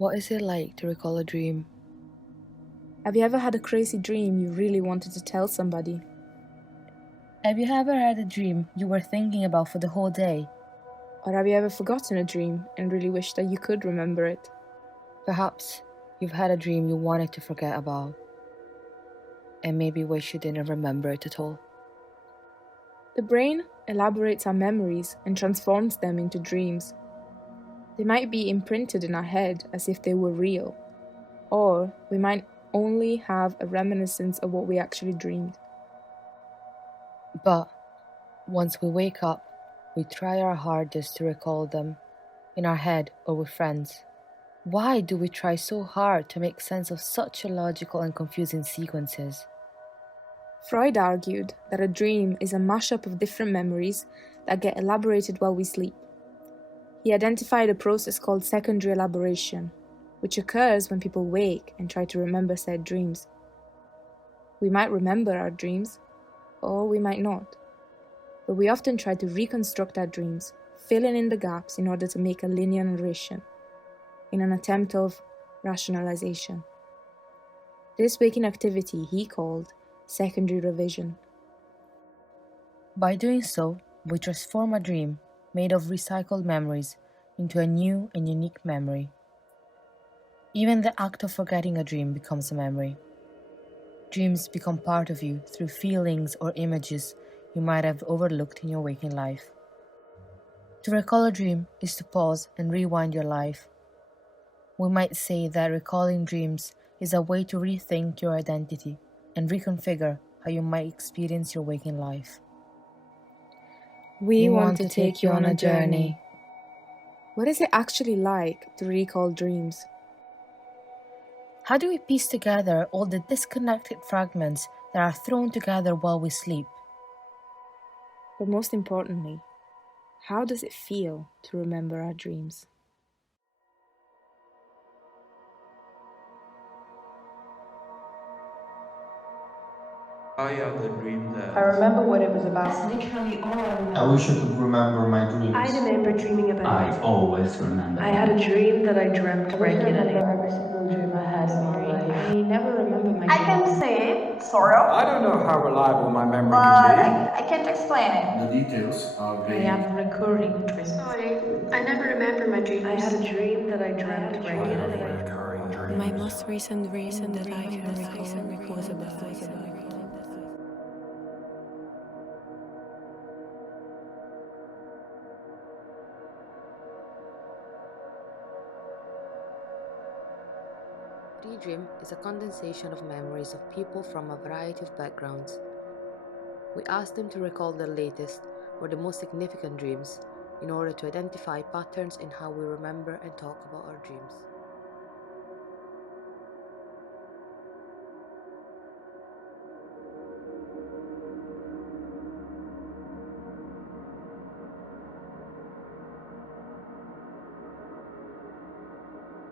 What is it like to recall a dream? Have you ever had a crazy dream you really wanted to tell somebody? Have you ever had a dream you were thinking about for the whole day? Or have you ever forgotten a dream and really wished that you could remember it? Perhaps you've had a dream you wanted to forget about, and maybe wish you didn't remember it at all. The brain elaborates our memories and transforms them into dreams. They might be imprinted in our head as if they were real, or we might only have a reminiscence of what we actually dreamed. But once we wake up, we try our hardest to recall them, in our head or with friends. Why do we try so hard to make sense of such illogical and confusing sequences? Freud argued that a dream is a mashup of different memories that get elaborated while we sleep. He identified a process called secondary elaboration, which occurs when people wake and try to remember said dreams. We might remember our dreams, or we might not, but we often try to reconstruct our dreams, filling in the gaps in order to make a linear narration, in an attempt of rationalization. This waking activity he called secondary revision. By doing so, we transform a dream made of recycled memories into a new and unique memory. Even the act of forgetting a dream becomes a memory. Dreams become part of you through feelings or images you might have overlooked in your waking life. To recall a dream is to pause and rewind your life. We might say that recalling dreams is a way to rethink your identity and reconfigure how you might experience your waking life. We want to take you on a journey. What is it actually like to recall dreams? How do we piece together all the disconnected fragments that are thrown together while we sleep? But most importantly, how does it feel to remember our dreams? I had a dream I that remember what it was about. That's literally all I I remember. wish I could remember my I dreams. remember dreaming about I it. always remember. I had a dream that I dreamt I wish I regularly. remember every single dream I had in my life. I never remember my I dreams. can say it, sort of, I don't know how reliable my memory but can be. I can't explain it. The details are I vague. have recurring dreams. Sorry, I never remember my dreams. I had a dream that I dreamt I have regularly. recurring dreams. My most recent dream that I can recall was about Dream is a condensation of memories of people from a variety of backgrounds. We ask them to recall their latest or the most significant dreams in order to identify patterns in how we remember and talk about our dreams.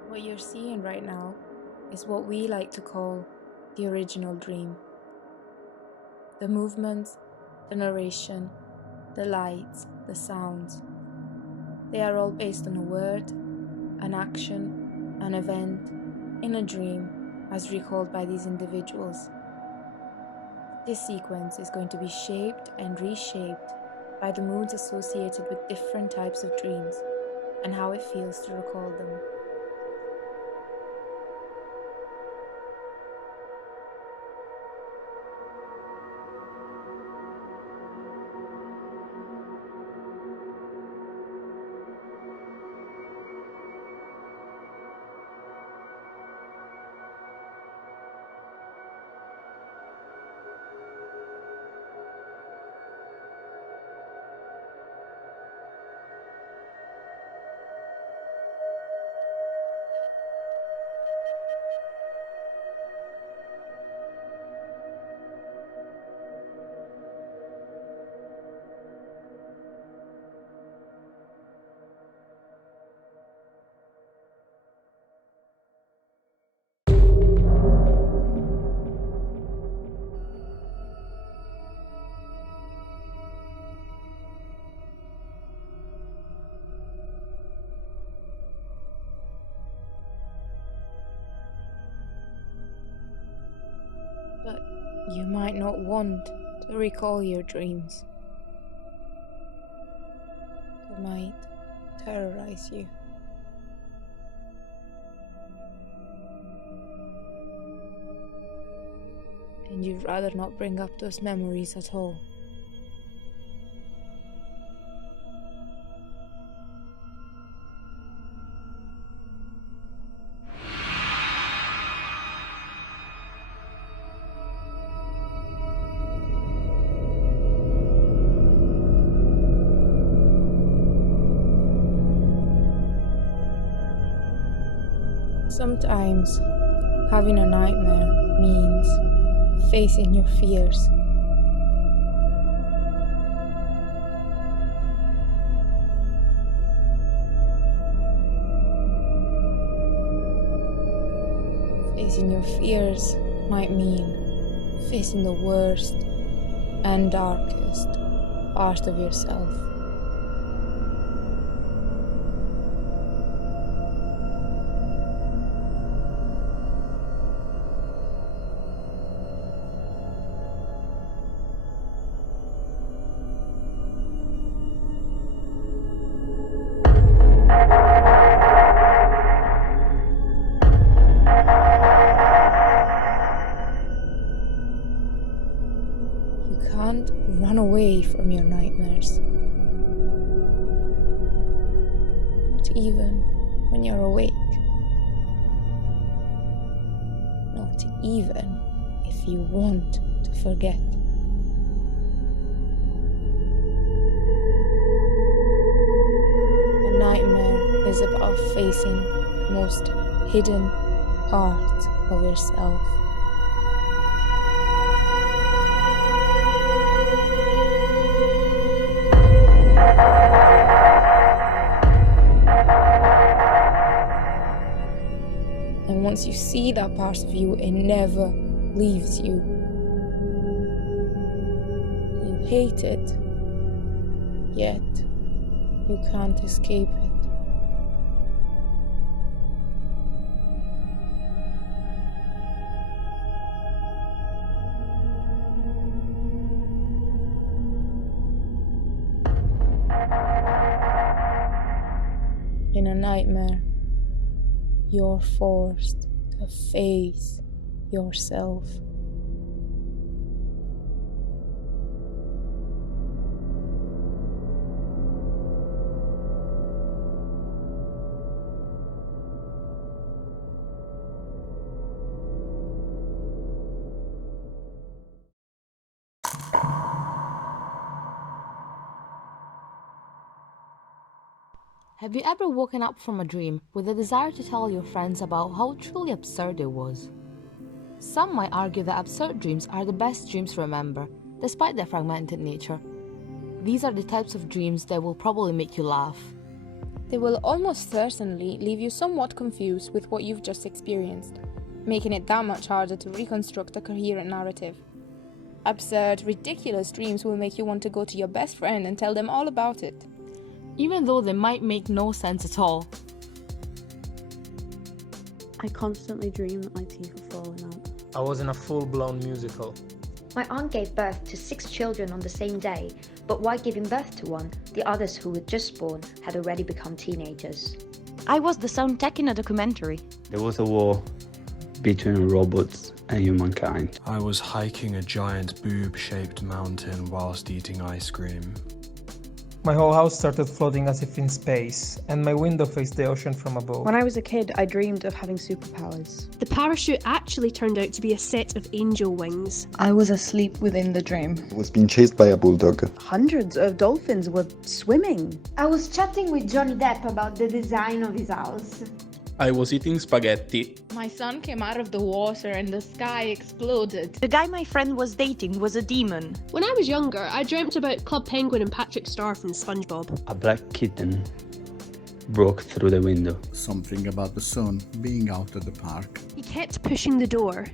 What you're seeing right now is what we like to call the original dream. The movements, the narration, the lights, the sounds. They are all based on a word, an action, an event, in a dream as recalled by these individuals. This sequence is going to be shaped and reshaped by the moods associated with different types of dreams and how it feels to recall them. But you might not want to recall your dreams. They might terrorize you. And you'd rather not bring up those memories at all. Sometimes having a nightmare means facing your fears. Facing your fears might mean facing the worst and darkest part of yourself. You can't run away from your nightmares. Not even when you're awake. Not even if you want to forget. A nightmare is about facing the most hidden part of yourself. And once you see that part of you, it never leaves you. You hate it, yet you can't escape it. In a nightmare, you're forced to face yourself. Have you ever woken up from a dream with a desire to tell your friends about how truly absurd it was? Some might argue that absurd dreams are the best dreams to remember, despite their fragmented nature. These are the types of dreams that will probably make you laugh. They will almost certainly leave you somewhat confused with what you've just experienced, making it that much harder to reconstruct a coherent narrative. Absurd, ridiculous dreams will make you want to go to your best friend and tell them all about it. Even though they might make no sense at all. I constantly dream that my teeth are falling out. I was in a full-blown musical. My aunt gave birth to 6 children on the same day, but while giving birth to one, the others who were just born had already become teenagers. I was the sound tech in a documentary. There was a war between robots and humankind. I was hiking a giant boob-shaped mountain whilst eating ice cream. My whole house started floating as if in space, and my window faced the ocean from above. When I was a kid, I dreamed of having superpowers. The parachute actually turned out to be a set of angel wings. I was asleep within the dream. I was being chased by a bulldog. Hundreds of dolphins were swimming. I was chatting with Johnny Depp about the design of his house. I was eating spaghetti. My son came out of the water and the sky exploded. The guy my friend was dating was a demon. When I was younger, I dreamt about Club Penguin and Patrick Star from SpongeBob. A black kitten broke through the window. Something about the sun being out at the park. He kept pushing the door,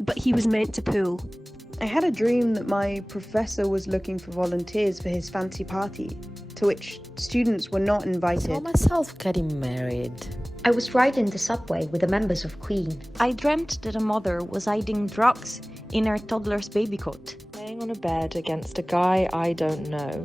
but he was meant to pull. I had a dream that my professor was looking for volunteers for his fancy party, to which students were not invited. I saw myself getting married. I was riding the subway with the members of Queen. I dreamt that a mother was hiding drugs in her toddler's baby coat. Laying on a bed against a guy I don't know,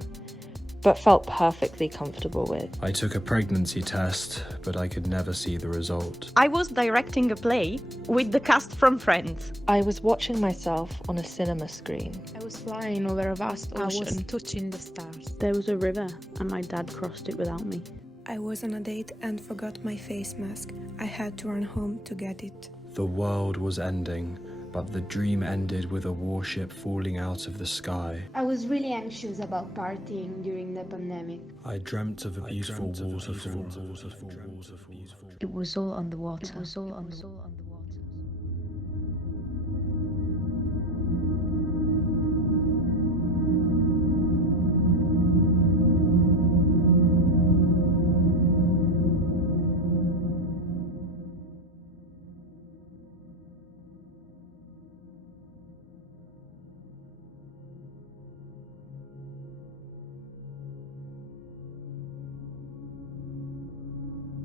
but felt perfectly comfortable with. I took a pregnancy test, but I could never see the result. I was directing a play with the cast from Friends. I was watching myself on a cinema screen. I was flying over a vast ocean. I was touching the stars. There was a river and my dad crossed it without me. I was on a date and forgot my face mask. I had to run home to get it. The world was ending, but the dream ended with a warship falling out of the sky. I was really anxious about partying during the pandemic. I dreamt of a beautiful waterfall. It was all underwater.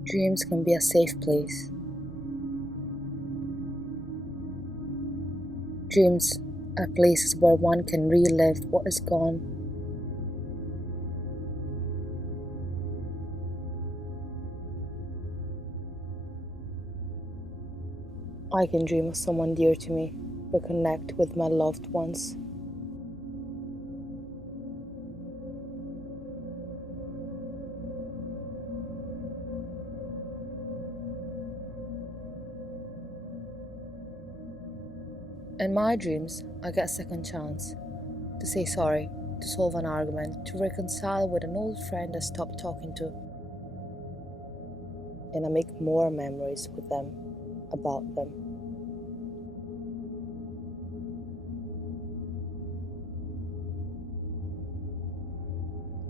Dreams can be a safe place. Dreams are places where one can relive what is gone. I can dream of someone dear to me, reconnect with my loved ones. In my dreams, I get a second chance to say sorry, to solve an argument, to reconcile with an old friend I stopped talking to. And I make more memories with them, about them.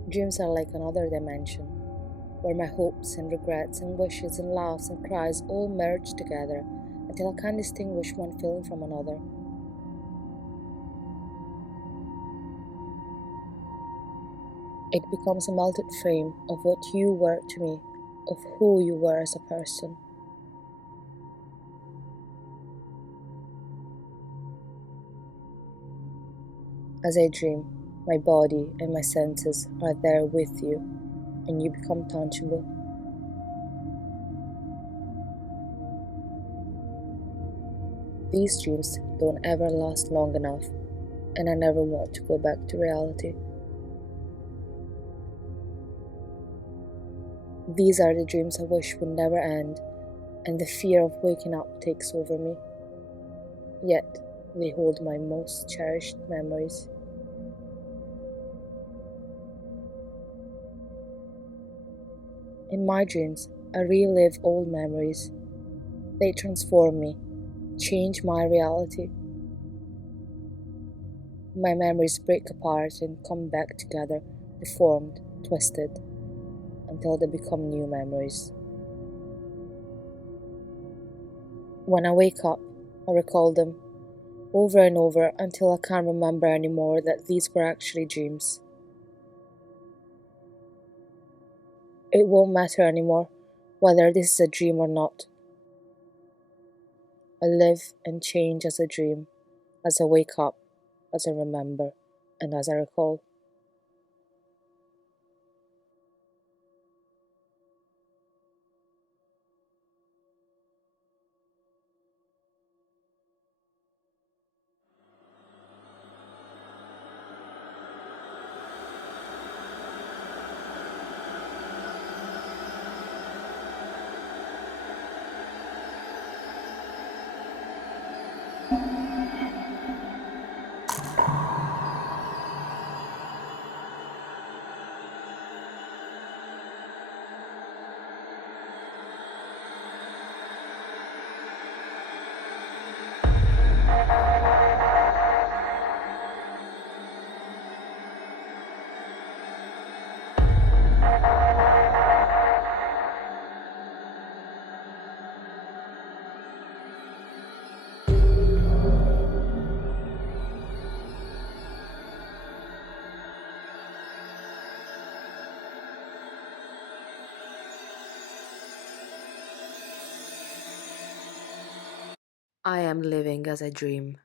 Dreams are like another dimension, where my hopes and regrets and wishes and laughs and cries all merge together until I can't distinguish one feeling from another. It becomes a melted frame of what you were to me, of who you were as a person. As I dream, my body and my senses are there with you, and you become tangible. These dreams don't ever last long enough, and I never want to go back to reality. These are the dreams I wish would never end, and the fear of waking up takes over me. Yet, they hold my most cherished memories. In my dreams, I relive old memories. They transform me, change my reality. My memories break apart and come back together, deformed, twisted, until they become new memories. When I wake up, I recall them over and over until I can't remember anymore that these were actually dreams. It won't matter anymore whether this is a dream or not. I live and change as a dream, as I wake up, as I remember, and as I recall. I am living as I dream.